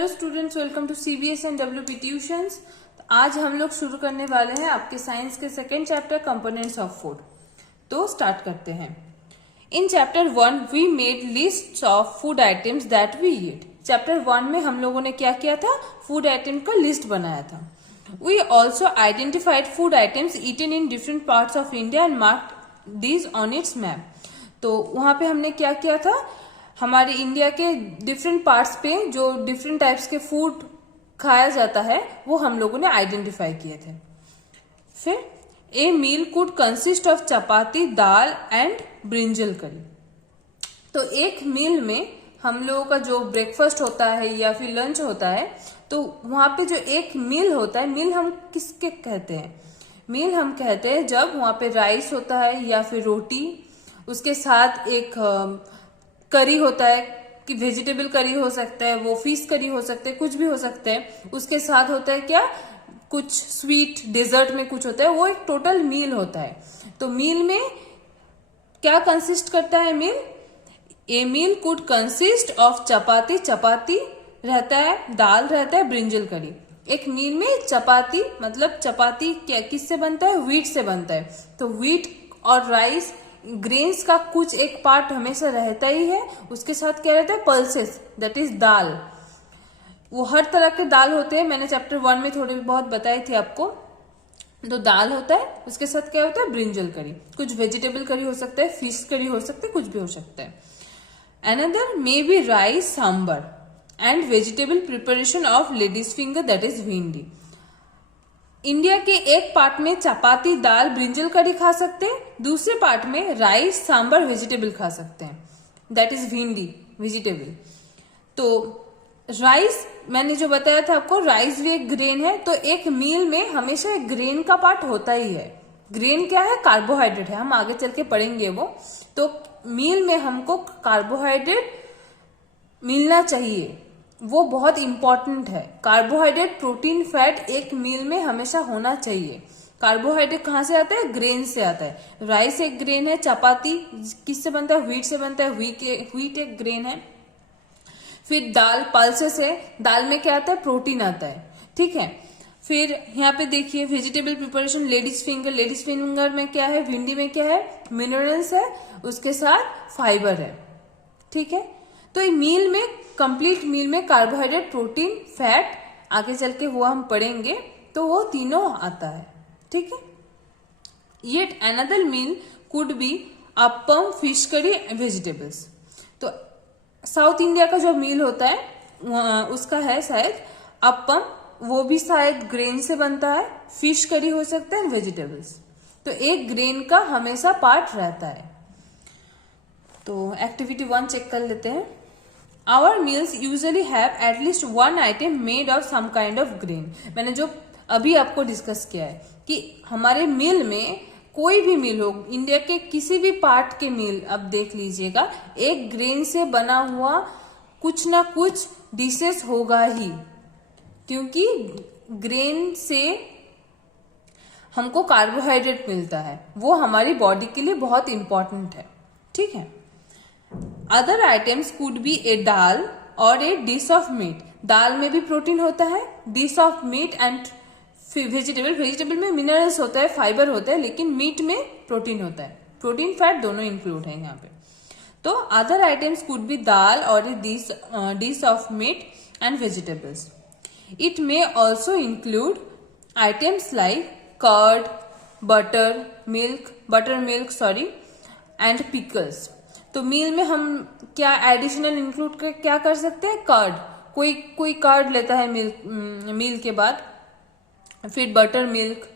Hello students, welcome to CBS and WP tuitions. आज हम लोग शुरू करने वाले हैं आपके साइंस के second chapter components of food. तो स्टार्ट करते हैं। In chapter 1 we made list of food items that we eat. Chapter 1 में हम लोगों ने क्या किया था? फूड आइटम का लिस्ट बनाया था। We also identified food items eaten in different parts of India and marked these on its map. तो वहां पे हमने क्या किया था? हमारे इंडिया के डिफरेंट पार्ट्स पे जो डिफरेंट टाइप्स के फूड खाया जाता है वो हम लोगों ने आइडेंटिफाई किए थे। फिर a meal could consist of chapati, dal and brinjal curry. तो एक मील में हम लोगों का जो ब्रेकफास्ट होता है या फिर लंच होता है, तो वहां पे जो एक मील होता है, मील हम किसके कहते हैं? मील हम कहते हैं जब वहां पे राइस होता है या फिर रोटी, उसके साथ एक करी होता है कि वेजिटेबल करी हो सकता है, वो फिश करी हो सकता है, कुछ भी हो सकता है। उसके साथ होता है क्या? कुछ स्वीट डेजर्ट में कुछ होता है, वो एक टोटल मील होता है। तो मील में क्या कंसिस्ट करता है मील? ए मील कुड कंसिस्ट ऑफ चपाती, चपाती रहता है, दाल रहता है, ब्रिंजल करी। एक मील में चपाती, मतलब चपाती क्या किससे बनता है? व्हीट से बनता है। तो व्हीट और राइस, ग्रेन्स का कुछ एक पार्ट हमेशा रहता ही है। उसके साथ क्या रहता है? पल्सेस, दैट इज दाल। वो हर तरह के दाल होते हैं, मैंने चैप्टर 1 में थोड़े बहुत बताए थे आपको। तो दाल होता है, उसके साथ क्या होता है? ब्रिंजल करी। कुछ वेजिटेबल करी हो सकता है, फिश करी हो सकता है, कुछ भी हो सकता है। Another may be rice sambar and vegetable preparation of ladies finger, that is bhindi. India के एक पार्ट में चपाती, दाल, ब्रिंजल करी खा सकते हैं, दूसरे पार्ट में राइस सांबर वेजिटेबल खा सकते हैं, दैट इज भिंडी वेजिटेबल। तो राइस मैंने जो बताया था आपको, राइस भी एक ग्रेन है। तो एक मील में हमेशा एक ग्रेन का पार्ट होता ही है। ग्रेन क्या है? कार्बोहाइड्रेट है, हम आगे चल के पढ़ेंगे वो। तो मील में हमको कार्बोहाइड्रेट मिलना चाहिए, वो बहुत इंपॉर्टेंट है। कार्बोहाइड्रेट, प्रोटीन, फैट एक मील में हमेशा होना चाहिए। कार्बोहाइड्रेट कहाँ से आता है? ग्रेन से आता है। राइस एक ग्रेन है, चपाती किससे बनता है? व्हीट से बनता है, व्हीट एक ग्रेन है। फिर दाल पल्सेस है, दाल में क्या आता है? प्रोटीन आता है, ठीक है। फिर यहाँ पे देखिए vegetable preparation, ladies finger, ladies finger में क्या है? भिंडी में क्या है? मिनरल्स है, उसके साथ फाइबर है, ठीक है। तो ये मील में, कंप्लीट मील में कार्बोहाइड्रेट, प्रोटीन, फैट, आगे चल के वो हम पढ़ेंगे, तो वो तीनों आता है, ठीक है। Yet another meal could be appam, fish curry, vegetables. तो साउथ इंडिया का जो मील होता है उसका है शायद अप्पम, वो भी शायद ग्रेन से बनता है, फिश करी हो सकता है, वेजिटेबल्स। तो एक ग्रेन का हमेशा पार्ट रहता है। तो एक्टिविटी 1 चेक कर लेते हैं। Our meals usually have at least one item made of some kind of grain। मैंने जो अभी आपको डिस्कस किया है कि हमारे मील में, कोई भी मील हो, इंडिया के किसी भी पार्ट के मील, अब देख लीजिएगा, एक ग्रेन से बना हुआ कुछ ना कुछ डिशेस होगा ही, क्योंकि ग्रेन से हमको कार्बोहाइड्रेट मिलता है, वो हमारी बॉडी के लिए बहुत इंपॉर्टेंट है, ठीक है। अदर आइटम्स कुड बी ए दाल और ए डिश ऑफ मीट। दाल में भी प्रोटीन होता है, dish of meat and vegetable, vegetable में मिनरल्स होता है, फाइबर होता है, लेकिन मीट में प्रोटीन होता है। प्रोटीन, फैट दोनों इंक्लूड है यहाँ पे। तो other items could be dal और a dish of meat and vegetables. It may also include items like curd, butter milk and pickles. तो मील में हम क्या एडिशनल इंक्लूड कर क्या कर सकते हैं? कर्ड, कोई कर्ड लेता है मील के बाद, फिर बटर मिल्क,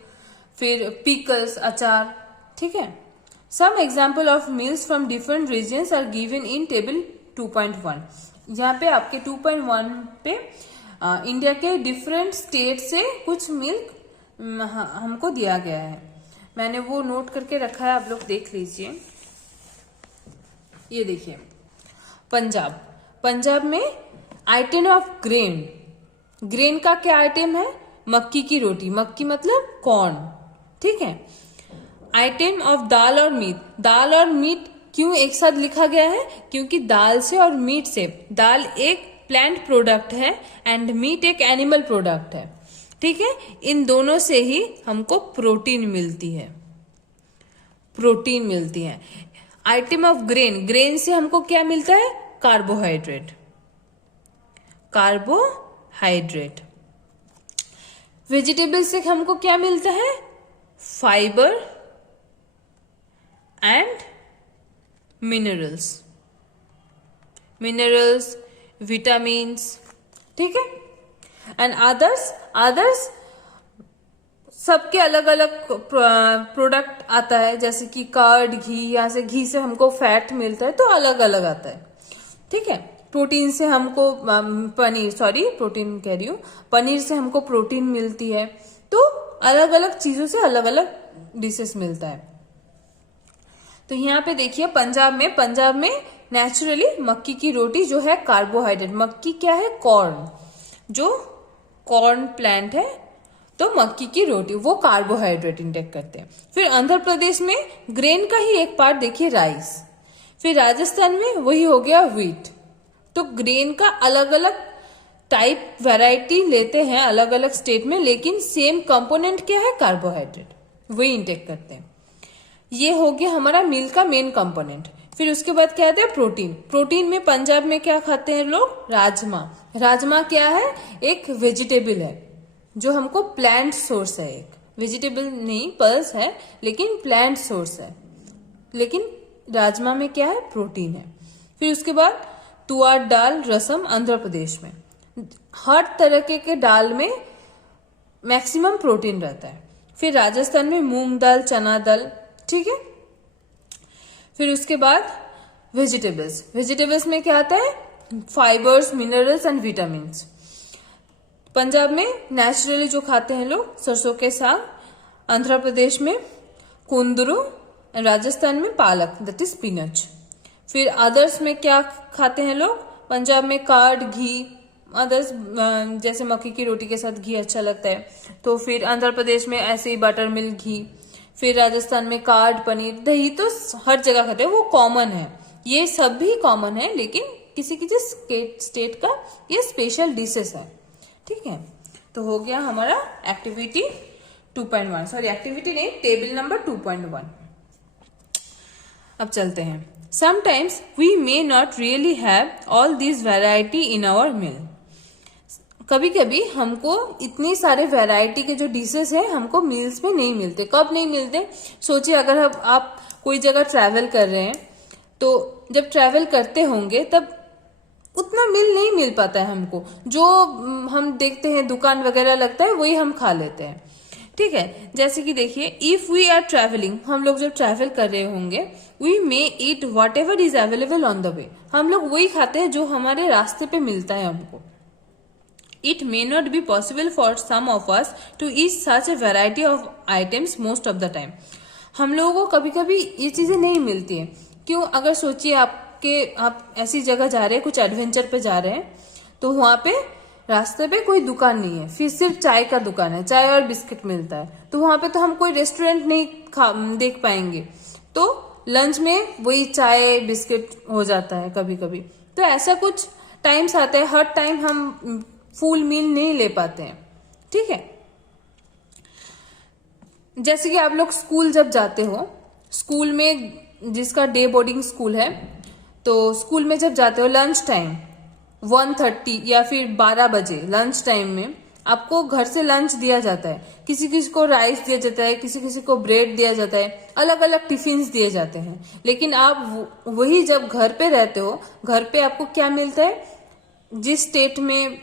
फिर पिकल्स, अचार, ठीक है। Some example of meals from different regions are given in table 2.1। यहाँ पे आपके 2.1 पे इंडिया के डिफरेंट स्टेट से कुछ मिल्क हमको दिया गया है। मैंने वो नोट करके रखा है, आप लोग देख लीजिए। ये देखिए, पंजाब में आइटम ऑफ ग्रेन का क्या आइटम है? मक्की की रोटी, मक्की मतलब कॉर्न, ठीक है। आइटम ऑफ दाल और मीट क्यों एक साथ लिखा गया है? क्योंकि दाल से और मीट से, दाल एक प्लांट प्रोडक्ट है एंड मीट एक एनिमल प्रोडक्ट है। ठीक है, इन दोनों से ही हमको प्रोटीन मिलती है, प्रोटीन मिलती है। आइटम ऑफ ग्रेन, ग्रेन से हमको क्या मिलता है? Carbohydrate, carbohydrate. वेजिटेबल से हमको क्या मिलता है? Fibre and minerals, minerals, vitamins. ठीक है, एंड अदर्स सबके अलग अलग प्रोडक्ट आता है, जैसे कि कर्ड, घी, यहाँ से घी से हमको फैट मिलता है, तो अलग अलग आता है। ठीक है, प्रोटीन से हमको प्रोटीन कह रही हूँ, पनीर से हमको प्रोटीन मिलती है। तो अलग अलग चीजों से अलग अलग डिशेस मिलता है। तो यहाँ पे देखिए पंजाब में नेचुरली मक्की की रोटी जो है कार्बोहाइड्रेट, मक्की क्या है? कॉर्न, जो कॉर्न प्लांट है, तो मक्की की रोटी वो कार्बोहाइड्रेट इंटेक करते हैं। फिर आंध्र प्रदेश में ग्रेन का ही एक पार्ट देखिए राइस। फिर राजस्थान में वही हो गया व्हीट। तो ग्रेन का अलग अलग टाइप वैरायटी लेते हैं अलग अलग स्टेट में, लेकिन सेम कंपोनेंट क्या है? कार्बोहाइड्रेट, वही इंटेक करते हैं। ये हो गया हमारा मील का मेन कंपोनेंट। फिर उसके बाद क्या आता है? प्रोटीन। प्रोटीन में पंजाब में क्या खाते हैं लोग? राजमा। राजमा क्या है? एक वेजिटेबल है जो हमको प्लांट सोर्स है, एक वेजिटेबल नहीं, पल्स है लेकिन प्लांट सोर्स है। लेकिन राजमा में क्या है? प्रोटीन है। फिर उसके बाद तुअर दाल, रसम, आंध्र प्रदेश में हर तरह के दाल में मैक्सिमम प्रोटीन रहता है। फिर राजस्थान में मूंग दाल, चना दाल। ठीक है, फिर उसके बाद वेजिटेबल्स में क्या आता है? Fibres, minerals and vitamins. Punjab में नेचुरली जो खाते हैं लोग सरसों के साग, आंध्र प्रदेश में कुंदरू, राजस्थान में पालक दैट इज स्पिनच। फिर अदर्स में क्या खाते हैं लोग? पंजाब में कर्ड, घी, अदर्स जैसे मक्की की रोटी के साथ घी अच्छा लगता है, तो फिर आंध्र प्रदेश में ऐसे ही बटर मिल्क, घी। फिर राजस्थान में कर्ड, पनीर, दही तो हर जगह खाते हैं, वो कॉमन है, ये सब भी कॉमन है, लेकिन किसी किसी स्टेट का ये स्पेशल डिशेस है। ठीक है, तो हो गया हमारा एक्टिविटी 2.1, सॉरी एक्टिविटी नहीं, टेबल नंबर 2.1। अब चलते हैं। Sometimes we may not really have all this variety in our meal. कभी कभी हमको इतनी सारे वैरायटी के जो डिशेस हैं हमको मील्स में नहीं मिलते। कब नहीं मिलते? सोचिए अगर आप कोई जगह ट्रैवल कर रहे हैं, तो जब ट्रैवल करते होंगे तब उतना मील नहीं मिल पाता है हमको, जो हम देखते हैं दुकान वगैरह लगता है वही हम खा लेते हैं। ठीक है, जैसे कि देखिए, इफ वी आर ट्रैवलिंग, हम लोग जब ट्रैवल कर रहे होंगे, we may eat whatever is available on the way, हम लोग वही खाते हैं जो हमारे रास्ते पे मिलता है हमको। It may not be possible for some of us to eat such a variety of items most of the time. हम लोगों को कभी कभी ये चीजें नहीं मिलती है। क्यों? अगर सोचिए आप ऐसी जगह जा रहे हैं, कुछ एडवेंचर पे जा रहे हैं, तो वहां पे रास्ते पे कोई दुकान नहीं है, फिर सिर्फ चाय का दुकान है, चाय और बिस्किट मिलता है, तो वहां पे तो हम कोई रेस्टोरेंट नहीं देख पाएंगे, तो लंच में वही चाय बिस्किट हो जाता है कभी कभी। तो ऐसा कुछ टाइम्स आता है, हर टाइम हम फुल मील नहीं ले पाते हैं। ठीक है, जैसे कि आप लोग स्कूल जब जाते हो, स्कूल में जिसका डे बोर्डिंग स्कूल है, तो स्कूल में जब जाते हो लंच टाइम 1:30 या फिर 12 बजे लंच टाइम में आपको घर से लंच दिया जाता है। किसी किसी को राइस दिया जाता है, किसी किसी को ब्रेड दिया जाता है, अलग अलग टिफिन दिए जाते हैं। लेकिन आप वही जब घर पे रहते हो, घर पे आपको क्या मिलता है? जिस स्टेट में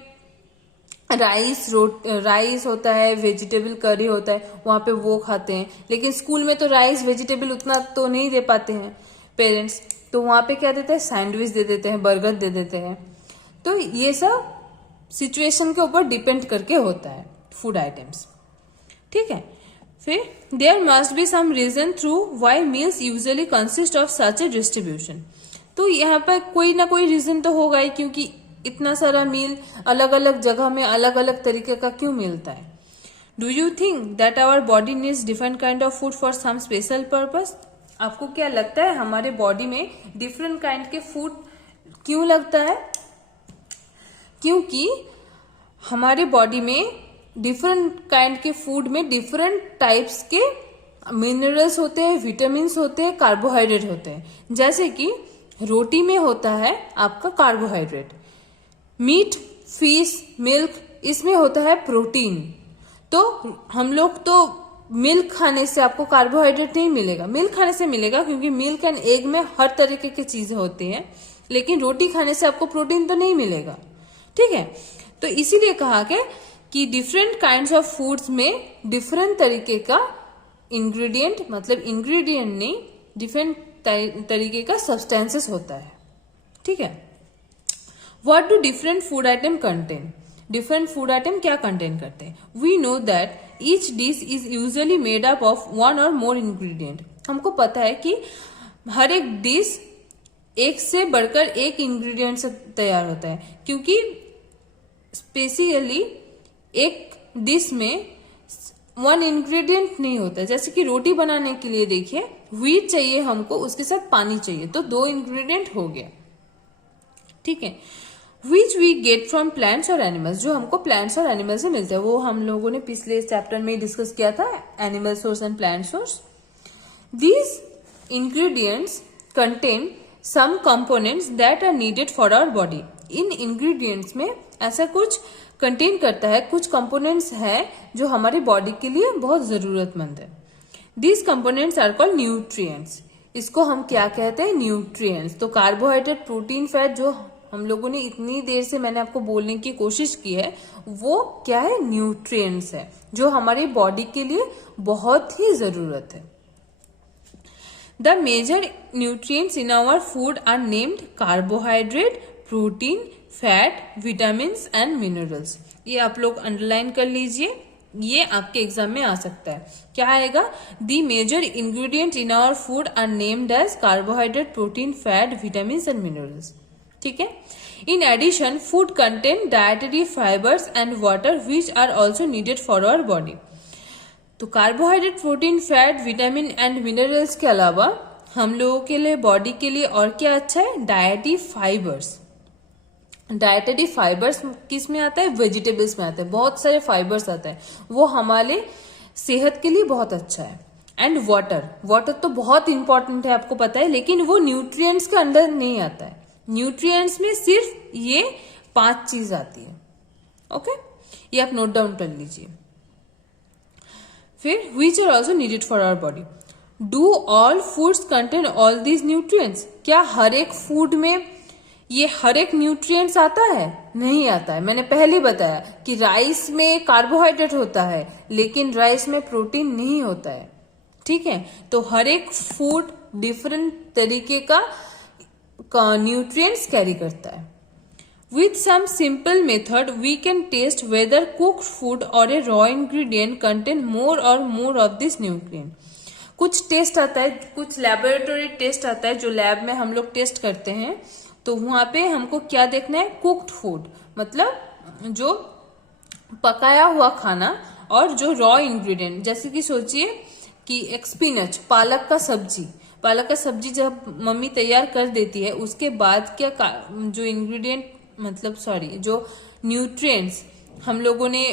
राइस होता है, वेजिटेबल करी होता है, वहां पे वो खाते हैं। लेकिन स्कूल में तो राइस वेजिटेबल उतना तो नहीं दे पाते हैं पेरेंट्स, तो वहां पे क्या देते हैं? सैंडविच दे देते हैं, बर्गर दे देते हैं। तो ये सब सिचुएशन के ऊपर डिपेंड करके होता है फूड आइटम्स। ठीक है, फिर there must be some reason through why meals usually consist of such a distribution. तो यहाँ पर कोई ना कोई रीजन तो होगा ही, क्योंकि इतना सारा मील अलग अलग जगह में अलग अलग तरीके का क्यों मिलता है। Do you think that our body needs different kind of food for some special purpose? आपको क्या लगता है हमारे बॉडी में डिफरेंट काइंड के फूड क्यों लगता है? क्योंकि हमारे बॉडी में डिफरेंट काइंड के फूड में डिफरेंट टाइप्स के मिनरल्स होते हैं, विटामिन्स होते हैं, कार्बोहाइड्रेट होते हैं। जैसे कि रोटी में होता है आपका कार्बोहाइड्रेट, मीट, फिश, मिल्क, इसमें होता है प्रोटीन। तो हम लोग तो मिल्क खाने से आपको कार्बोहाइड्रेट नहीं मिलेगा, मिल्क खाने से मिलेगा क्योंकि मिल्क एंड एग में हर तरीके की चीजें होती हैं, लेकिन रोटी खाने से आपको प्रोटीन तो नहीं मिलेगा। ठीक है, तो इसीलिए कहा गया कि डिफरेंट काइंड्स ऑफ फूड्स में डिफरेंट तरीके का इंग्रेडिएंट, मतलब इंग्रेडिएंट नहीं, डिफरेंट तरीके का सब्सटेंसेस होता है। ठीक है, what do different food item contain? Different food item क्या कंटेन करते हैं? We know that each dish is usually made up of one or more ingredient. हमको पता है कि हर एक डिश एक से बढ़कर एक इंग्रेडिएंट से तैयार होता है, क्योंकि स्पेशली एक डिश में वन इंग्रेडिएंट नहीं होता। जैसे कि रोटी बनाने के लिए देखिए, व्हीट चाहिए हमको, उसके साथ पानी चाहिए, तो 2 इंग्रेडिएंट हो गया। ठीक है, which we get from plants और एनिमल्स, जो हमको प्लांट्स और एनिमल से मिलता है, वो हम लोगों ने पिछले चैप्टर में डिस्कस किया था, animal source and plant source. These ingredients contain some components that are needed for our body. इन इंग्रेडिएंट्स में ऐसा कुछ कंटेन करता है, कुछ कंपोनेंट्स हैं जो हमारी बॉडी के लिए बहुत जरूरतमंद है। These components are called nutrients. इसको हम क्या कहते हैं? न्यूट्रिएंट्स। तो कार्बोहाइड्रेट, प्रोटीन, फैट जो हम लोगों ने इतनी देर से मैंने आपको बोलने की कोशिश की है, वो क्या है? न्यूट्रिएंट्स है, जो हमारी बॉडी के लिए बहुत ही जरूरत है। The major nutrients in our food are named carbohydrate, protein, fat, vitamins and minerals. ये आप लोग अंडरलाइन कर लीजिए, ये आपके एग्जाम में आ सकता है। क्या आएगा? The major ingredients in our food are named as carbohydrate, protein, fat, vitamins and minerals. ठीक है, in addition food contain dietary fibres and water which are also needed for our body. तो carbohydrate, protein, fat, vitamin and minerals के अलावा हम लोगों के लिए, body के लिए और क्या अच्छा है? Dietary fibres. डायटरी फाइबर्स किस में आता है? वेजिटेबल्स में आता है, बहुत सारे फाइबर्स आता है, वो हमारे सेहत के लिए बहुत अच्छा है। एंड वाटर, वाटर तो बहुत इंपॉर्टेंट है, आपको पता है, लेकिन वो न्यूट्रिएंट्स के अंदर नहीं आता है। न्यूट्रिएंट्स में सिर्फ ये 5 चीज आती है। ओके, ये आप नोट डाउन कर लीजिए। फिर which are also needed for our body. Do all foods contain all these nutrients? क्या हर एक फूड में ये हर एक न्यूट्रिएंट्स आता है? नहीं आता है। मैंने पहले बताया कि राइस में कार्बोहाइड्रेट होता है, लेकिन राइस में प्रोटीन नहीं होता है। ठीक है, तो हर एक फूड डिफरेंट तरीके का न्यूट्रिएंट्स कैरी करता है। With some simple method, we can test whether cooked food or a raw ingredient contain more or more of this nutrient. कुछ टेस्ट आता है, कुछ लैबोरेटरी टेस्ट आता है, जो लैब में हम लोग टेस्ट करते हैं। तो वहां पे हमको क्या देखना है? कुक्ड फूड, मतलब जो पकाया हुआ खाना, और जो रॉ इंग्रेडिएंट, जैसे कि सोचिए कि एक स्पिनच, पालक का सब्जी, पालक का सब्जी जब मम्मी तैयार कर देती है, उसके बाद क्या जो इंग्रेडिएंट, मतलब जो न्यूट्रिएंट्स हम लोगों ने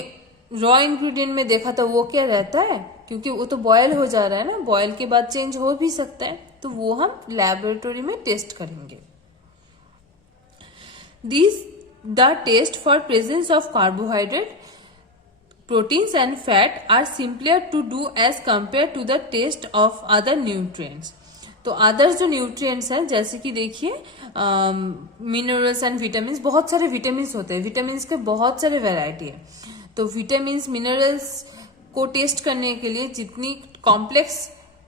रॉ इंग्रेडिएंट में देखा था, वो क्या रहता है? क्योंकि वो तो बॉयल हो जा रहा है ना, बॉयल के बाद चेंज हो भी सकता है, तो वो हम लैबोरेटरी में टेस्ट करेंगे। These the test for presence of carbohydrate, proteins and fat are simpler to do as compared to the test of other nutrients. तो अदर जो न्यूट्रिएंट्स हैं, जैसे कि देखिए मिनरल्स एंड विटामिन्स, बहुत सारे विटामिन्स होते हैं, विटामिन्स के बहुत सारे वैरायटी है। तो विटामिन्स, मिनरल्स को टेस्ट करने के लिए जितनी कॉम्प्लेक्स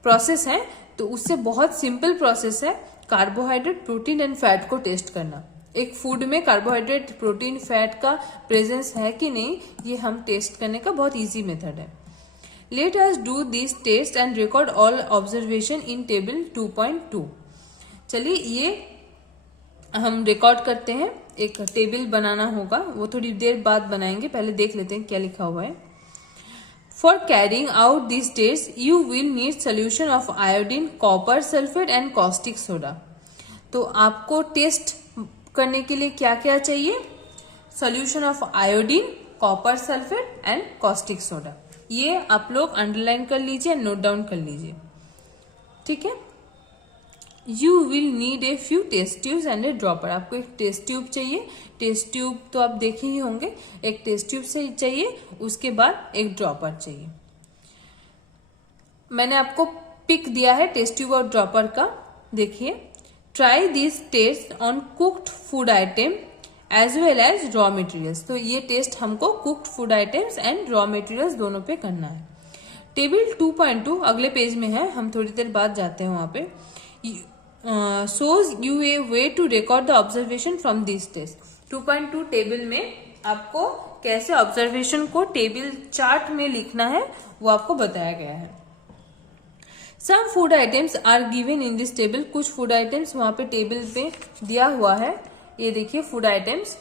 प्रोसेस है, तो उससे बहुत सिंपल प्रोसेस है कार्बोहाइड्रेट, प्रोटीन एंड फैट को टेस्ट करना। एक फूड में कार्बोहाइड्रेट, प्रोटीन, फैट का प्रेजेंस है कि नहीं, ये हम टेस्ट करने का बहुत इजी मेथड है। Let us do this test and record all observation in table 2.2। चलिए ये हम रिकॉर्ड करते हैं, एक टेबल बनाना होगा, वो थोड़ी देर बाद बनाएंगे, पहले देख लेते हैं क्या लिखा हुआ है। For carrying out this test you will need solution of iodine, copper sulphate and caustic soda. तो आपको टेस्ट करने के लिए क्या क्या चाहिए? Solution of iodine, copper sulphate and caustic soda. ये आप लोग अंडरलाइन कर लीजिए, नोट डाउन कर लीजिए, ठीक है। You will need a few test tubes and a dropper. आपको एक टेस्ट ट्यूब चाहिए, टेस्ट ट्यूब तो आप देखे ही होंगे, एक टेस्ट ट्यूब से चाहिए, उसके बाद एक ड्रॉपर चाहिए। मैंने आपको पिक दिया है टेस्ट ट्यूब और ड्रॉपर का, देखिए। Try this test on cooked food item as well as raw materials. तो ये टेस्ट हमको cooked food items and raw materials दोनों पे करना है। टेबल 2.2 अगले पेज में है, हम थोड़ी देर बाद जाते हैं वहां पे। shows you a way to record the observation from this test। 2.2 table में आपको कैसे ऑब्जर्वेशन को टेबल चार्ट में लिखना है वो आपको बताया गया है। Some food items are given in this table. कुछ फूड आइटम्स वहां पे टेबल पे दिया हुआ है, ये देखिए फूड आइटम्स।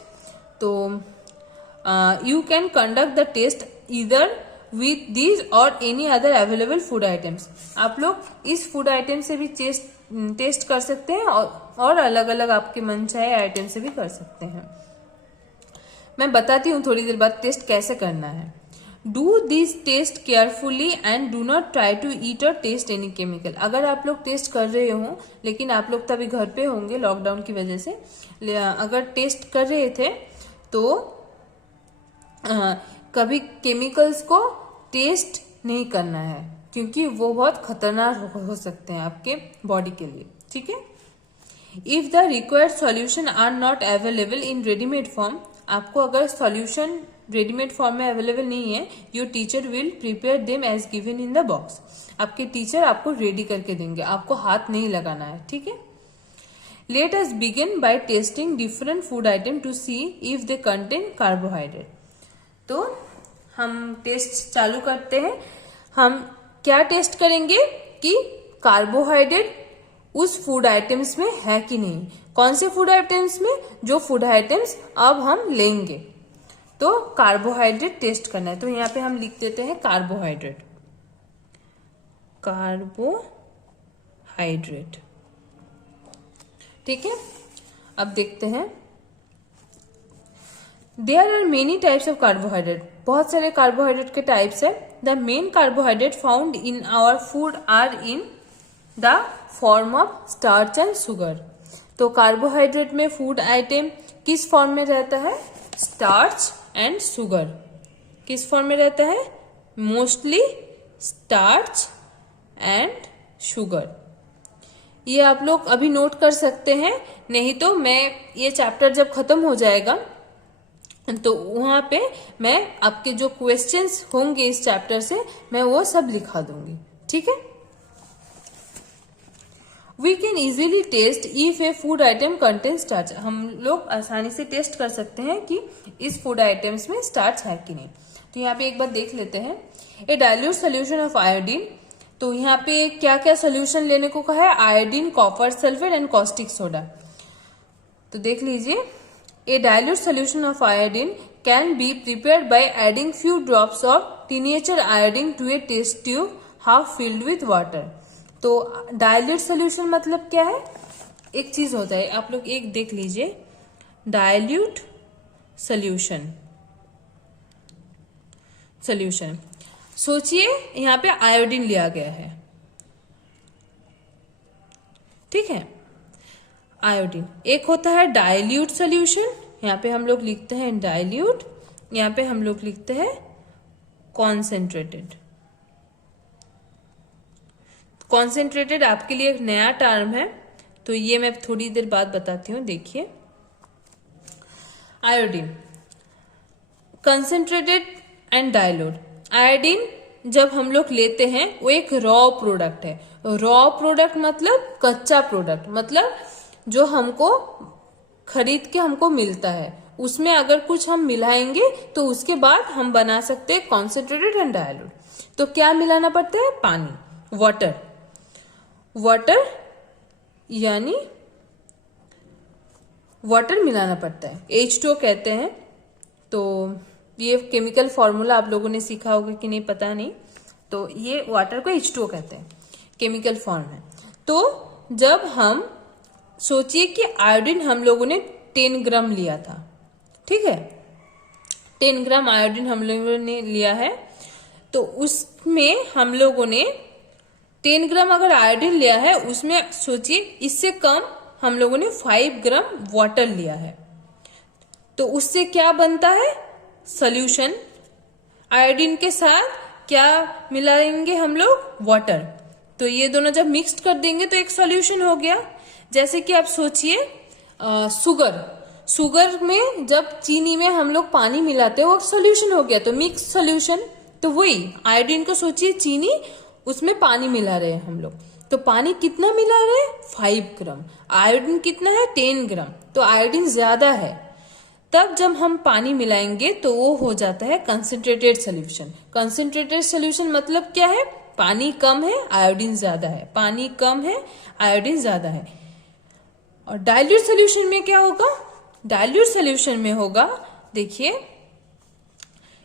तो you can conduct the test either with these or any other available food items. आप लोग इस फूड आइटम से भी टेस्ट कर सकते हैं और अलग अलग आपके मन चाहे आइटम से भी कर सकते हैं। मैं बताती हूँ थोड़ी देर बाद टेस्ट कैसे करना है। Do this test carefully and do not try to eat or taste any chemical. अगर आप लोग टेस्ट कर रहे हो, लेकिन आप लोग तभी घर पे होंगे लॉकडाउन की वजह से, अगर टेस्ट कर रहे थे तो कभी केमिकल्स को टेस्ट नहीं करना है, क्योंकि वो बहुत खतरनाक हो सकते हैं आपके बॉडी के लिए, ठीक है। If the required solution are not available in readymade form, आपको अगर सॉल्यूशन रेडीमेड फॉर्म में अवेलेबल नहीं है, your teacher will prepare them as given in the box. आपके टीचर आपको रेडी करके देंगे, आपको हाथ नहीं लगाना है, ठीक है। Let us begin by testing different food item to see if they contain carbohydrate. तो हम टेस्ट चालू करते हैं। हम क्या टेस्ट करेंगे कि कार्बोहाइड्रेट उस फूड आइटम्स में है कि नहीं। कौन से फूड आइटम्स में? जो फूड आइटम्स अब हम लेंगे, तो कार्बोहाइड्रेट टेस्ट करना है। तो यहाँ पे हम लिख देते हैं कार्बोहाइड्रेट, कार्बोहाइड्रेट, ठीक है। अब देखते हैं, there are many types of carbohydrate. बहुत सारे कार्बोहाइड्रेट के टाइप्स है। The main carbohydrate found in our food are in the form of starch and sugar. तो कार्बोहाइड्रेट में फूड आइटम किस फॉर्म में रहता है? Starch and sugar. किस फॉर्म में रहता है? Mostly starch and sugar. ये आप लोग अभी नोट कर सकते हैं, नहीं तो मैं ये चैप्टर जब खत्म हो जाएगा तो वहां पे मैं आपके जो क्वेश्चंस होंगे इस चैप्टर से मैं वो सब लिखा दूंगी, ठीक है। We can easily test if a food item contain starch. हम लोग आसानी से टेस्ट कर सकते हैं कि इस फूड आइटम्स में स्टार्च है कि नहीं। तो यहाँ पे एक बार देख लेते हैं। ए डाइल्यूट सोल्यूशन ऑफ आयोडीन। तो यहाँ पे क्या क्या सोल्यूशन लेने को कहा है? Iodine, copper sulphate and caustic soda. तो देख लीजिए, a dilute solution of iodine can be prepared by adding few drops of denatured iodine to a test tube half filled with water। तो dilute solution मतलब क्या है? एक चीज होता है, आप लोग एक देख लीजिए, dilute solution। सोचिए यहाँ पे आयोडीन लिया गया है, ठीक है। आयोडीन एक होता है डाइल्यूट सोल्यूशन, यहाँ पे हम लोग लिखते हैं डाइल्यूट, यहाँ पे हम लोग लिखते हैं कॉन्सेंट्रेटेड। कॉन्सेंट्रेटेड आपके लिए एक नया टर्म है, तो ये मैं थोड़ी देर बाद बताती हूँ। देखिए, iodine, concentrated and dilute. Iodine जब हम लोग लेते हैं वो एक रॉ प्रोडक्ट है। रॉ प्रोडक्ट मतलब कच्चा प्रोडक्ट, मतलब जो हमको खरीद के हमको मिलता है, उसमें अगर कुछ हम मिलाएंगे तो उसके बाद हम बना सकते हैं कॉन्सेंट्रेटेड एंड डाइल्यूट। तो क्या मिलाना पड़ता है? पानी, वाटर यानी वाटर मिलाना पड़ता है, H2O कहते हैं। तो ये केमिकल फॉर्मूला आप लोगों ने सीखा होगा कि नहीं पता नहीं। तो ये वाटर को H2O कहते हैं, केमिकल फॉर्म है। तो जब हम सोचिए कि आयोडीन हम लोगों ने 10 ग्राम लिया था, ठीक है, 10 ग्राम आयोडीन हम लोगों ने लिया है, तो उसमें हम लोगों ने 10 ग्राम अगर आयोडीन लिया है, उसमें सोचिए इससे कम हम लोगों ने 5 ग्राम वाटर लिया है, तो उससे क्या बनता है सॉल्यूशन। आयोडीन के साथ क्या मिलाएंगे हम लोग, वाटर। तो ये दोनों जब मिक्स कर देंगे तो एक सॉल्यूशन हो गया। जैसे कि आप सोचिए शुगर में जब चीनी में हम लोग पानी मिलाते हैं वो सॉल्यूशन हो गया, तो मिक्स सॉल्यूशन। तो वही आयोडीन को सोचिए चीनी, उसमें पानी मिला रहे हैं हम लोग, तो पानी कितना मिला रहे हैं 5 ग्राम, आयोडीन कितना है 10 ग्राम, तो आयोडीन ज्यादा है। तब जब हम पानी मिलाएंगे तो वो हो जाता है कंसंट्रेटेड सॉल्यूशन। कंसंट्रेटेड सॉल्यूशन मतलब क्या है, पानी कम है आयोडीन ज्यादा है, पानी कम है आयोडीन ज्यादा है। और डाइल्यूट सॉल्यूशन में क्या होगा, डाइल्यूट सॉल्यूशन में होगा, देखिए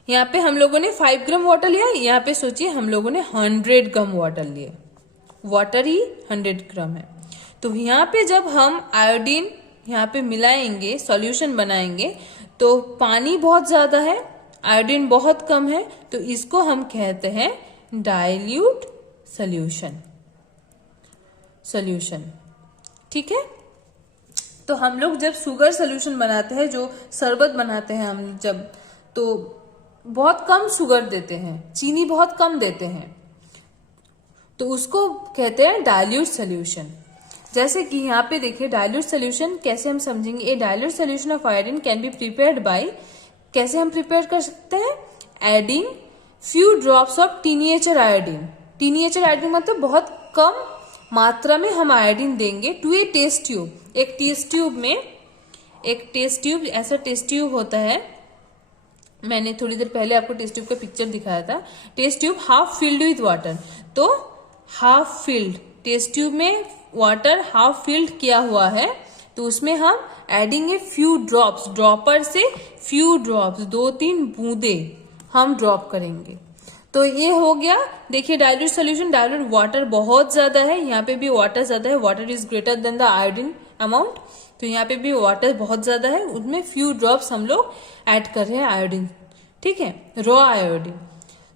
यहाँ पे हम लोगों ने 5 ग्राम वाटर लिया, यहाँ पे सोचिए हम लोगों ने 100 ग्राम वाटर लिए, वाटर ही 100 ग्राम है। तो यहाँ पे जब हम आयोडीन यहाँ पे मिलाएंगे, सॉल्यूशन बनाएंगे, तो पानी बहुत ज्यादा है, आयोडीन बहुत कम है, तो इसको हम कहते हैं डाइल्यूट सॉल्यूशन। ठीक है। तो हम लोग जब शुगर सॉल्यूशन बनाते हैं, जो शरबत बनाते हैं हम जब, तो बहुत कम शुगर देते हैं, चीनी बहुत कम देते हैं, तो उसको कहते हैं डाइल्यूट सॉल्यूशन। जैसे कि यहाँ पे देखिए डाइल्यूट सॉल्यूशन कैसे हम समझेंगे। A dilute solution of iodine can be prepared by, कैसे हम प्रिपेयर कर सकते हैं, adding few drops of tincture iodine. Tincture iodine मतलब बहुत कम मात्रा में हम आयोडीन देंगे टू ए टेस्ट ट्यूब। एक टेस्ट ट्यूब में, एक टेस्ट ट्यूब, ऐसा टेस्ट ट्यूब होता है, मैंने थोड़ी देर पहले आपको टेस्ट ट्यूब का पिक्चर दिखाया था। Test tube half filled with water, तो हाफ फिल्ड टेस्ट ट्यूब में वाटर हाफ फिल्ड किया हुआ है, तो उसमें हम adding a few drops, dropper से फ्यू ड्रॉप्स, 2-3 बूंदे हम ड्रॉप करेंगे, तो ये हो गया। देखिए डाइल्यूट सॉल्यूशन, डाइल्यूट वाटर बहुत ज्यादा है, यहाँ पे भी वाटर ज्यादा है, water is greater than the iodine amount, तो यहाँ पे भी वाटर बहुत ज्यादा है, उसमें फ्यू ड्रॉप्स हम लोग ऐड कर रहे हैं आयोडीन। ठीक है, रॉ आयोडीन,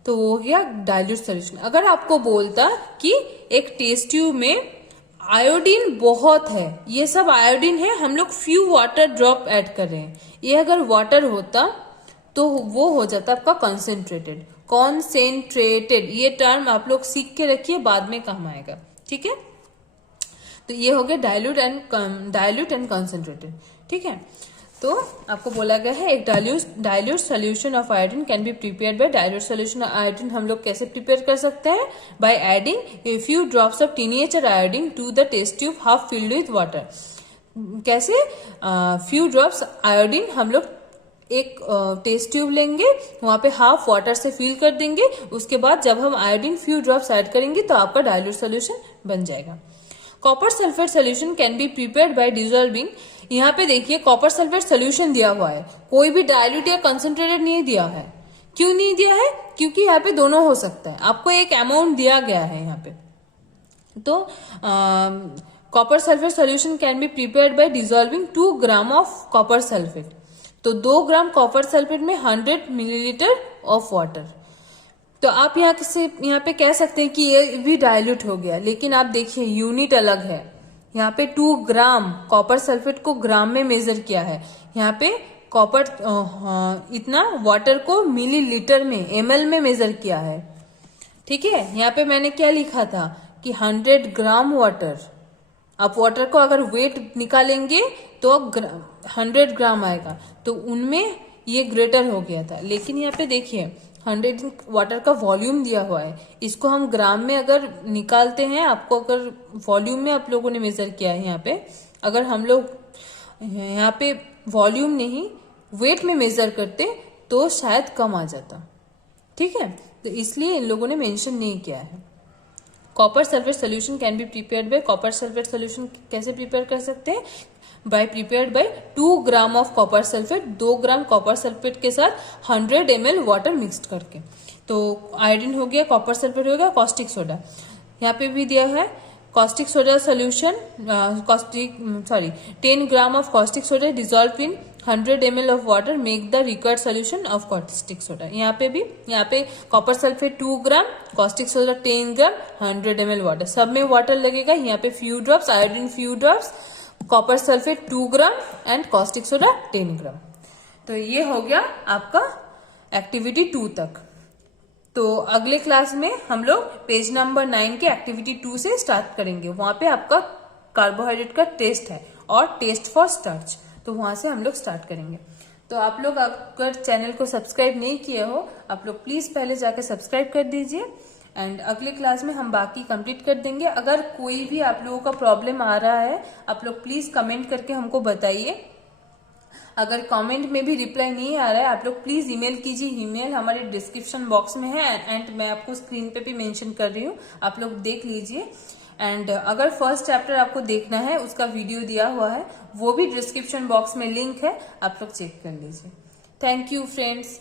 तो वो हो गया डाइल्यूट सॉल्यूशन। अगर आपको बोलता कि एक टेस्ट ट्यूब में आयोडीन बहुत है, ये सब आयोडीन है, हम लोग फ्यू वाटर ड्रॉप ऐड कर रहे हैं, ये अगर वाटर होता तो वो हो जाता आपका कंसेंट्रेटेड। कॉन्सेंट्रेटेड ये टर्म आप लोग सीख के रखिए, बाद में काम आएगा। ठीक है, तो ये हो गया डाइल्यूट एंड कंसेंट्रेटेड। ठीक है, तो आपको बोला गया है एक dilute solution of iodine can be prepared by, dilute solution of iodine हम लोग कैसे प्रिपेयर कर सकते हैं, by adding a few drops of tincture iodine to the test tube half filled with water. कैसे, फ्यू ड्रॉप्स आयोडीन हम लोग एक टेस्ट ट्यूब लेंगे, वहां पे हाफ वाटर से फिल कर देंगे, उसके बाद जब हम आयोडीन फ्यू ड्रॉप्स ऐड करेंगे तो आपका डाइल्यूट सॉल्यूशन बन जाएगा। Copper sulphate solution can be prepared bye dissolving. यहाँ पे देखिए कॉपर सल्फेट सोल्यूशन दिया हुआ है, कोई भी डाइल्यूट या कंसंट्रेटेड नहीं दिया है। क्यों नहीं दिया है, क्योंकि यहाँ पे दोनों हो सकता है, आपको एक अमाउंट दिया गया है यहाँ पे। तो copper sulphate solution can be prepared bye dissolving 2 gram of copper sulphate, तो 2 ग्राम कॉपर सल्फेट में 100 मिलीलीटर ऑफ वाटर। तो आप यहाँ पे कह सकते हैं कि ये भी डाइल्यूट हो गया, लेकिन आप देखिए यूनिट अलग है। यहाँ पे 2 ग्राम कॉपर सल्फेट को ग्राम में मेजर किया है, यहाँ पे कॉपर इतना वाटर को मिलीलीटर में, ml में मेजर किया है। ठीक है, यहाँ पे मैंने क्या लिखा था कि 100 ग्राम वाटर, आप वाटर को अगर वेट निकालेंगे तो 100 ग्राम आएगा, तो उनमें ये ग्रेटर हो गया था। लेकिन यहाँ पे देखिए 100 वाटर का वॉल्यूम दिया हुआ है, इसको हम ग्राम में अगर निकालते हैं, आपको अगर वॉल्यूम में आप लोगों ने मेजर किया है यहाँ पे, अगर हम लोग यहाँ पे वॉल्यूम नहीं वेट में मेजर करते तो शायद कम आ जाता। ठीक है, तो इसलिए इन लोगों ने मेंशन नहीं किया है। Copper sulphate solution can be prepared by, copper sulphate solution कैसे प्रिपेयर कर सकते हैं, by prepared by 2 gram of copper sulphate, 2 gram copper sulphate के साथ 100 ml वाटर मिक्स करके। तो आयोडीन हो गया, कॉपर सल्फेट हो गया, कॉस्टिक सोडा यहाँ पे भी दिया है। Caustic soda solution 10 gram of caustic soda dissolve in 100 ml of water make the required solution of caustic soda. यहाँ पे कॉपर सल्फेट 2 ग्राम, कॉस्टिक सोडा 10 ग्राम, 100 ml वाटर, सब में वाटर लगेगा। यहाँ पे few drops iodine, few drops copper sulphate 2 gram and caustic soda 10 ग्राम। तो ये हो गया आपका एक्टिविटी 2 तक। तो अगले क्लास में हम लोग पेज नंबर 9 के एक्टिविटी 2 से स्टार्ट करेंगे। वहां पे आपका कार्बोहाइड्रेट का टेस्ट है और टेस्ट फॉर स्टार्च, तो वहां से हम लोग स्टार्ट करेंगे। तो आप लोग अगर चैनल को सब्सक्राइब नहीं किए हो, आप लोग प्लीज पहले जाके सब्सक्राइब कर दीजिए एंड अगले क्लास में हम बाकी कंप्लीट कर देंगे। अगर कोई भी आप लोगों का प्रॉब्लम आ रहा है, आप लोग प्लीज कमेंट करके हमको बताइए। अगर कमेंट में भी रिप्लाई नहीं आ रहा है, आप लोग प्लीज ईमेल कीजिए। ईमेल हमारे डिस्क्रिप्शन बॉक्स में है एंड मैं आपको स्क्रीन पे भी मेंशन कर रही हूँ, आप लोग देख लीजिए। एंड अगर फर्स्ट चैप्टर आपको देखना है, उसका वीडियो दिया हुआ है, वो भी डिस्क्रिप्शन बॉक्स में लिंक है, आप लोग चेक कर लीजिए। Thank you friends.